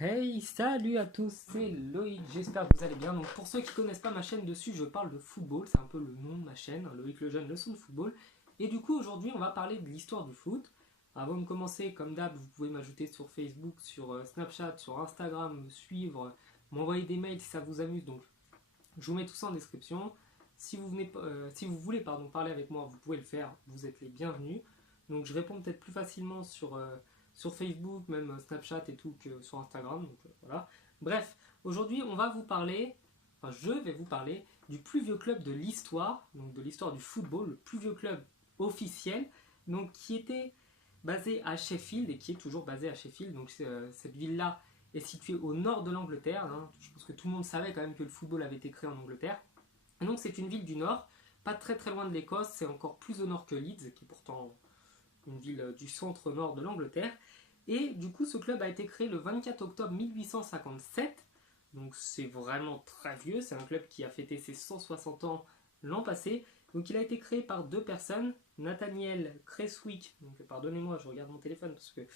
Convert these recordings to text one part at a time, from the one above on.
Hey, salut à tous, c'est Loïc, j'espère que vous allez bien. Donc pour ceux qui ne connaissent pas ma chaîne dessus, je parle de football, c'est un peu le nom de ma chaîne, hein, Loïc le jeune, leçon de football. Et du coup aujourd'hui on va parler de l'histoire du foot. Avant de commencer, comme d'hab, vous pouvez m'ajouter sur Facebook, sur Snapchat, sur Instagram, me suivre, m'envoyer des mails si ça vous amuse. Donc je vous mets tout ça en description. Si vous voulez parler avec moi, vous pouvez le faire, vous êtes les bienvenus. Donc je réponds peut-être plus facilement sur Facebook, même Snapchat et tout que sur Instagram. Donc voilà. Bref, aujourd'hui je vais vous parler du plus vieux club de l'histoire, donc de l'histoire du football, le plus vieux club officiel, donc qui était basé à Sheffield et qui est toujours basé à Sheffield. Donc cette ville-là est située au nord de l'Angleterre, hein. Je pense que tout le monde savait quand même que le football avait été créé en Angleterre. Et donc c'est une ville du nord, pas très très loin de l'Écosse, c'est encore plus au nord que Leeds, qui est pourtant une ville du centre-nord de l'Angleterre. Et du coup, ce club a été créé le 24 octobre 1857. Donc c'est vraiment très vieux. C'est un club qui a fêté ses 160 ans l'an passé. Donc il a été créé par deux personnes, Nathaniel Creswick, donc pardonnez-moi, je regarde mon téléphone parce que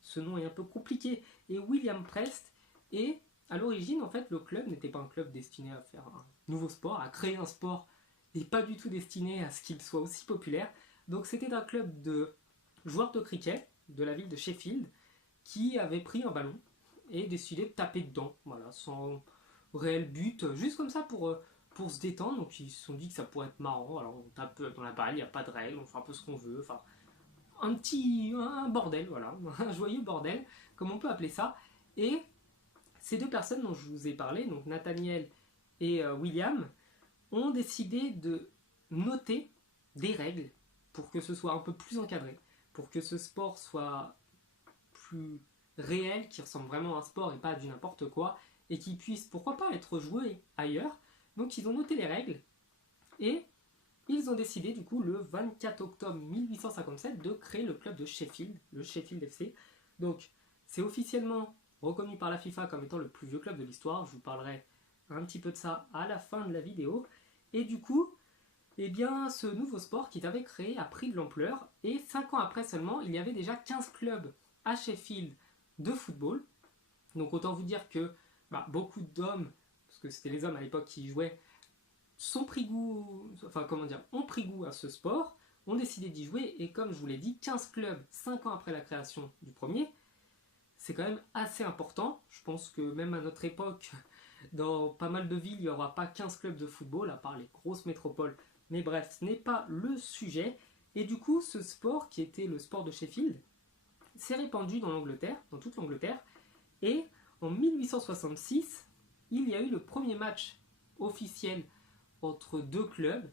ce nom est un peu compliqué, et William Prest. Et à l'origine, en fait, le club n'était pas un club destiné à faire un nouveau sport, à créer un sport, et pas du tout destiné à ce qu'il soit aussi populaire. Donc c'était un club de joueur de cricket de la ville de Sheffield qui avait pris un ballon et décidé de taper dedans, voilà, sans réel but, juste comme ça pour se détendre. Donc ils se sont dit que ça pourrait être marrant. Alors on tape dans la balle, il n'y a pas de règles, on fait un peu ce qu'on veut. Enfin, un bordel, voilà, un joyeux bordel, comme on peut appeler ça. Et ces deux personnes dont je vous ai parlé, donc Nathaniel et William, ont décidé de noter des règles pour que ce soit un peu plus encadré, pour que ce sport soit plus réel, qui ressemble vraiment à un sport et pas à du n'importe quoi, et qui puisse, pourquoi pas, être joué ailleurs. Donc ils ont noté les règles, et ils ont décidé du coup le 24 octobre 1857 de créer le club de Sheffield, le Sheffield FC. Donc c'est officiellement reconnu par la FIFA comme étant le plus vieux club de l'histoire. Je vous parlerai un petit peu de ça à la fin de la vidéo. Et du coup, eh bien, ce nouveau sport qui avait créé a pris de l'ampleur, et 5 ans après seulement, il y avait déjà 15 clubs à Sheffield de football. Donc autant vous dire que beaucoup d'hommes, parce que c'était les hommes à l'époque qui y jouaient, ont pris goût à ce sport, ont décidé d'y jouer, et comme je vous l'ai dit, 15 clubs 5 ans après la création du premier, c'est quand même assez important. Je pense que même à notre époque, dans pas mal de villes, il n'y aura pas 15 clubs de football, à part les grosses métropoles. Mais bref, ce n'est pas le sujet. Et du coup, ce sport, qui était le sport de Sheffield, s'est répandu dans l'Angleterre, dans toute l'Angleterre. Et en 1866, il y a eu le premier match officiel entre deux clubs,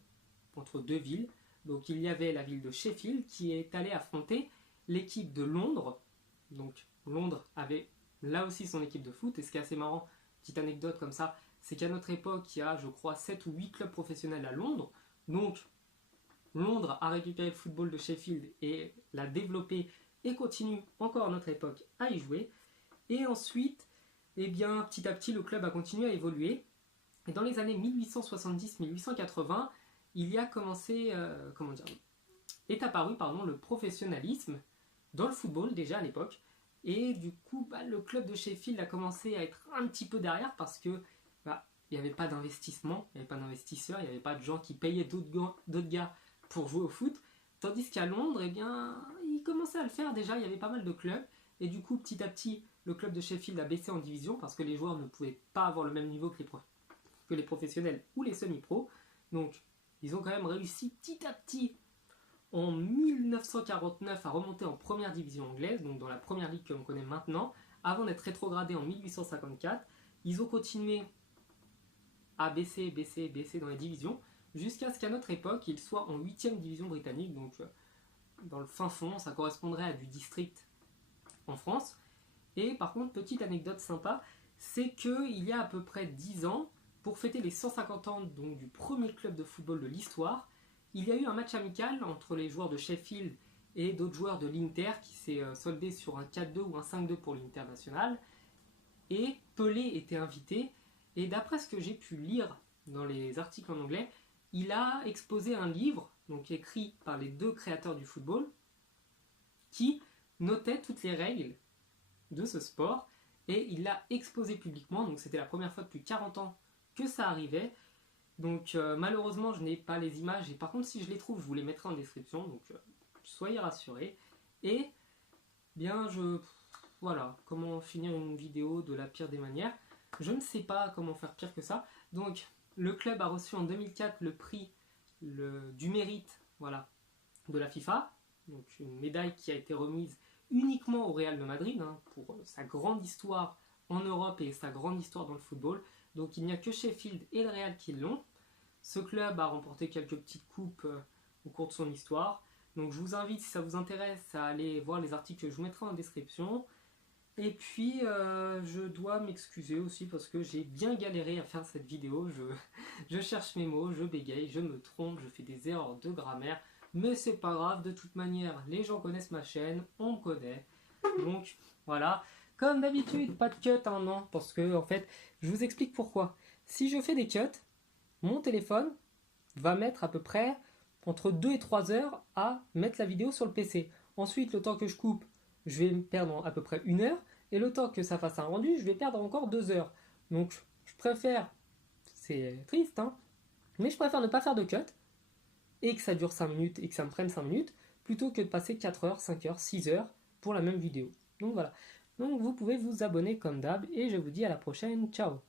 entre deux villes. Donc il y avait la ville de Sheffield qui est allée affronter l'équipe de Londres. Donc Londres avait là aussi son équipe de foot. Et ce qui est assez marrant, petite anecdote comme ça, c'est qu'à notre époque, il y a je crois 7 ou 8 clubs professionnels à Londres. Donc Londres a récupéré le football de Sheffield et l'a développé et continue encore à notre époque à y jouer. Et ensuite, eh bien, petit à petit, le club a continué à évoluer. Et dans les années 1870-1880, il y a est apparu le professionnalisme dans le football déjà à l'époque. Et du coup, le club de Sheffield a commencé à être un petit peu derrière parce que il n'y avait pas d'investissement, il n'y avait pas d'investisseurs, il n'y avait pas de gens qui payaient d'autres gars pour jouer au foot. Tandis qu'à Londres, eh bien, ils commençaient à le faire déjà, il y avait pas mal de clubs. Et du coup, petit à petit, le club de Sheffield a baissé en division parce que les joueurs ne pouvaient pas avoir le même niveau que les professionnels ou les semi-pros. Donc, ils ont quand même réussi petit à petit en 1949 à remonter en première division anglaise, donc dans la première ligue que l'on connaît maintenant, avant d'être rétrogradés en 1854. Ils ont continué à baisser dans les divisions, jusqu'à ce qu'à notre époque, ils soient en 8ème division britannique, donc dans le fin fond, ça correspondrait à du district en France. Et par contre, petite anecdote sympa, c'est qu'il y a à peu près 10 ans, pour fêter les 150 ans donc, du premier club de football de l'histoire, il y a eu un match amical entre les joueurs de Sheffield et d'autres joueurs de l'Inter qui s'est soldé sur un 4-2 ou un 5-2 pour l'International. Et Pelé était invité, et d'après ce que j'ai pu lire dans les articles en anglais, il a exposé un livre, donc écrit par les deux créateurs du football, qui notait toutes les règles de ce sport. et il l'a exposé publiquement. Donc c'était la première fois depuis 40 ans que ça arrivait. Donc malheureusement je n'ai pas les images, et par contre si je les trouve je vous les mettrai en description, donc soyez rassurés. Et bien voilà, comment finir une vidéo de la pire des manières. Je ne sais pas comment faire pire que ça. Donc le club a reçu en 2004 le prix du mérite, voilà, de la FIFA, donc une médaille qui a été remise uniquement au Real de Madrid, hein, pour sa grande histoire en Europe et sa grande histoire dans le football. Donc il n'y a que Sheffield et le Real qui l'ont. Ce club a remporté quelques petites coupes au cours de son histoire. Donc je vous invite, si ça vous intéresse, à aller voir les articles que je vous mettrai en description. Et puis je dois m'excuser aussi parce que j'ai bien galéré à faire cette vidéo. Je cherche mes mots, je bégaye, je me trompe, je fais des erreurs de grammaire. Mais c'est pas grave, de toute manière, les gens connaissent ma chaîne, on me connaît. Donc voilà, comme d'habitude, pas de cut, hein, non, parce que en fait, je vous explique pourquoi. Si je fais des cuts, mon téléphone va mettre à peu près entre 2 et 3 heures à mettre la vidéo sur le PC. Ensuite, le temps que je coupe, je vais me perdre à peu près 1 heure, et le temps que ça fasse un rendu, je vais perdre encore 2 heures. Donc je préfère, c'est triste, hein, mais je préfère ne pas faire de cut, et que ça dure 5 minutes, et que ça me prenne 5 minutes, plutôt que de passer 4 heures, 5 heures, 6 heures pour la même vidéo. Donc voilà. Donc vous pouvez vous abonner comme d'hab, et je vous dis à la prochaine, ciao.